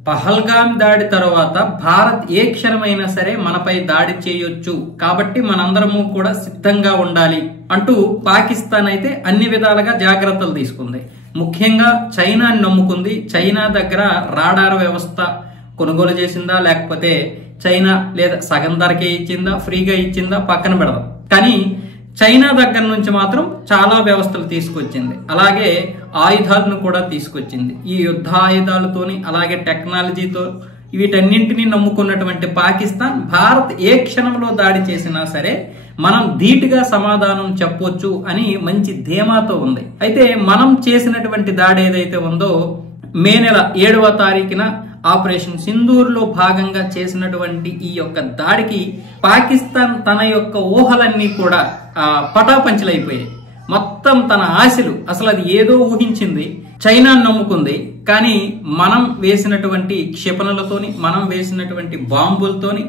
పహల్గామ్ దాడి తర్వాత భారత్ ఏ క్షణమైనా సరే మనపై దాడి చేయొచ్చు, కాబట్టి మనందరము కూడా సిద్ధంగా ఉండాలి అంటూ పాకిస్తాన్ అయితే అన్ని విధాలుగా జాగ్రత్తలు తీసుకుంది. ముఖ్యంగా చైనాని నమ్ముకుంది. చైనా దగ్గర రాడార్ వ్యవస్థ కొనుగోలు చేసిందా, లేకపోతే చైనా లేదా సగం ధరకే ఇచ్చిందా, ఫ్రీగా ఇచ్చిందా పక్కన పెడదాం, కానీ చైనా దగ్గర నుంచి మాత్రం చాలా వ్యవస్థలు తీసుకొచ్చింది. అలాగే ఆయుధాలను కూడా తీసుకొచ్చింది. ఈ యుద్ధ ఆయుధాలతోని అలాగే టెక్నాలజీతో వీటన్నింటినీ నమ్ముకున్నటువంటి పాకిస్తాన్ భారత్ ఏ క్షణంలో దాడి చేసినా సరే మనం ధీటుగా సమాధానం చెప్పొచ్చు అని మంచి ధీమాతో ఉంది. అయితే మనం చేసినటువంటి దాడి ఏదైతే ఉందో మే నెల 7వ తారీఖున ఆపరేషన్ సింధూర్ లో భాగంగా చేసినటువంటి ఈ యొక్క దాడికి పాకిస్తాన్ తన యొక్క ఊహలన్నీ కూడా పటాపంచలైపోయాయి. మొత్తం తన ఆశలు, అసలు అది ఏదో ఊహించింది, చైనా నమ్ముకుంది. కానీ మనం వేసినటువంటి క్షిపణులతోని, మనం వేసినటువంటి బాంబులతోని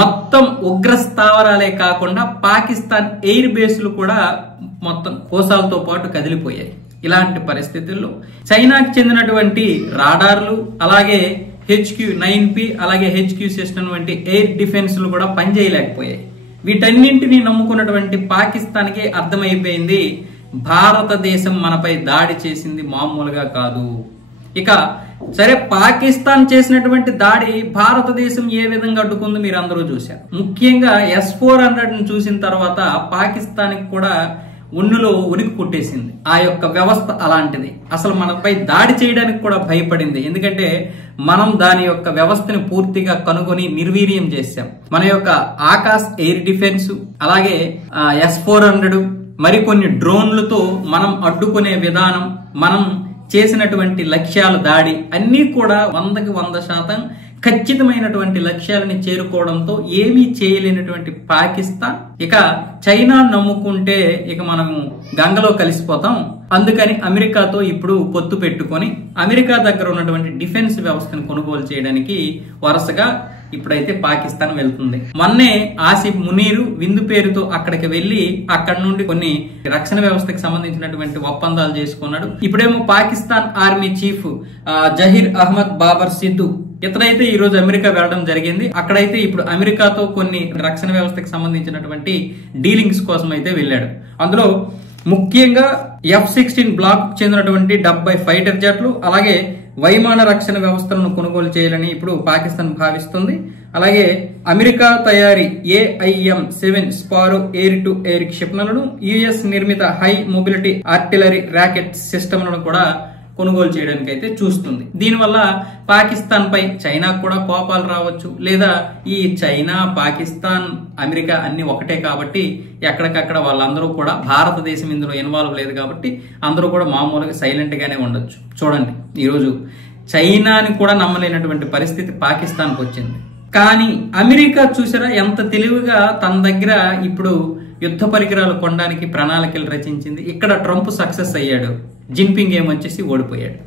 మొత్తం ఉగ్ర స్థావరాలే కాకుండా పాకిస్తాన్ ఎయిర్ బేస్లు కూడా మొత్తం కోసాలతో పాటు కదిలిపోయాయి. ఇలాంటి పరిస్థితుల్లో చైనాకి చెందినటువంటి రాడార్లు, అలాగే HQ-9P అలాగే HQ-16 వంటి ఎయిర్ డిఫెన్స్లు కూడా పనిచేయలేకపోయాయి. వీటన్నింటినీ నమ్ముకున్నటువంటి పాకిస్తాన్కి అర్థమైపోయింది భారతదేశం మనపై దాడి చేసింది మామూలుగా కాదు. ఇక సరే, పాకిస్తాన్ చేసినటువంటి దాడి భారతదేశం ఏ విధంగా అడ్డుకుందో మీరు అందరూ చూశారు. ముఖ్యంగా S-400 చూసిన తర్వాత పాకిస్తాన్కి కూడా ఉన్నులో ఉనికి పుట్టేసింది. ఆ యొక్క వ్యవస్థ అలాంటిది. అసలు మనపై దాడి చేయడానికి కూడా భయపడింది. ఎందుకంటే మనం దాని యొక్క వ్యవస్థని పూర్తిగా కనుగొని నిర్వీర్యం చేశాం. మన యొక్క ఆకాశ్ ఎయిర్ డిఫెన్స్, అలాగే S-400 మరికొన్ని డ్రోన్లతో మనం అడ్డుకునే విధానం, మనం చేసినటువంటి లక్ష్యాల దాడి అన్నీ కూడా 100కి 100% ఖచ్చితమైనటువంటి లక్ష్యాలని చేరుకోవడంతో ఏమీ చేయలేనటువంటి పాకిస్తాన్ ఇక చైనా నమ్ముకుంటే ఇక మనము గంగలో కలిసిపోతాం. అందుకని అమెరికాతో ఇప్పుడు పొత్తు పెట్టుకొని అమెరికా దగ్గర ఉన్నటువంటి డిఫెన్స్ వ్యవస్థను కొనుగోలు చేయడానికి వరుసగా ఇప్పుడైతే పాకిస్తాన్ వెళ్తుంది. మొన్నే ఆసిఫ్ మునీరు విందు పేరుతో అక్కడికి వెళ్లి అక్కడి నుండి కొన్ని రక్షణ వ్యవస్థకు సంబంధించినటువంటి ఒప్పందాలు చేసుకున్నాడు. ఇప్పుడేమో పాకిస్తాన్ ఆర్మీ చీఫ్ జహీర్ అహ్మద్ బాబర్ సిద్దు ఇతనైతే ఈ రోజు అమెరికా వెళ్ళడం జరిగింది. అక్కడైతే ఇప్పుడు అమెరికాతో కొన్ని రక్షణ వ్యవస్థకు సంబంధించినటువంటి డీలింగ్స్ కోసం అయితే వెళ్ళాడు. అందులో ముఖ్యంగా F-16 బ్లాక్ చెందినటువంటి 70 ఫైటర్ జెట్లు, అలాగే వైమాన రక్షణ వ్యవస్థలను కొనుగోలు చేయాలని ఇప్పుడు పాకిస్తాన్ భావిస్తుంది. అలాగే అమెరికా తయారీ AIM-7 Sparrow air to air క్షిపణులను, US నిర్మిత హై మొబిలిటీ ఆర్టిలరీ రాకెట్ సిస్టమ్లను కూడా కొనుగోలు చేయడానికి అయితే చూస్తుంది. దీనివల్ల పాకిస్తాన్ పై చైనా కూడా కోపాలు రావచ్చు, లేదా ఈ చైనా, పాకిస్తాన్, అమెరికా అన్ని ఒకటే కాబట్టి ఎక్కడికక్కడ వాళ్ళందరూ కూడా, భారతదేశం ఇందులో ఇన్వాల్వ్ లేదు కాబట్టి అందరూ కూడా మామూలుగా సైలెంట్ గానే ఉండొచ్చు. చూడండి, ఈరోజు చైనాని కూడా నమ్మలేనటువంటి పరిస్థితి పాకిస్తాన్కి వచ్చింది. కానీ అమెరికా చూసారా ఎంత తెలివిగా తన దగ్గర ఇప్పుడు యుద్ధ పరికరాలు కొనడానికి ప్రణాళికలు రచించింది. ఇక్కడ ట్రంప్ సక్సెస్ అయ్యాడు, జిన్పింగ్ ఏమొచ్చేసి ఓడిపోయాడు.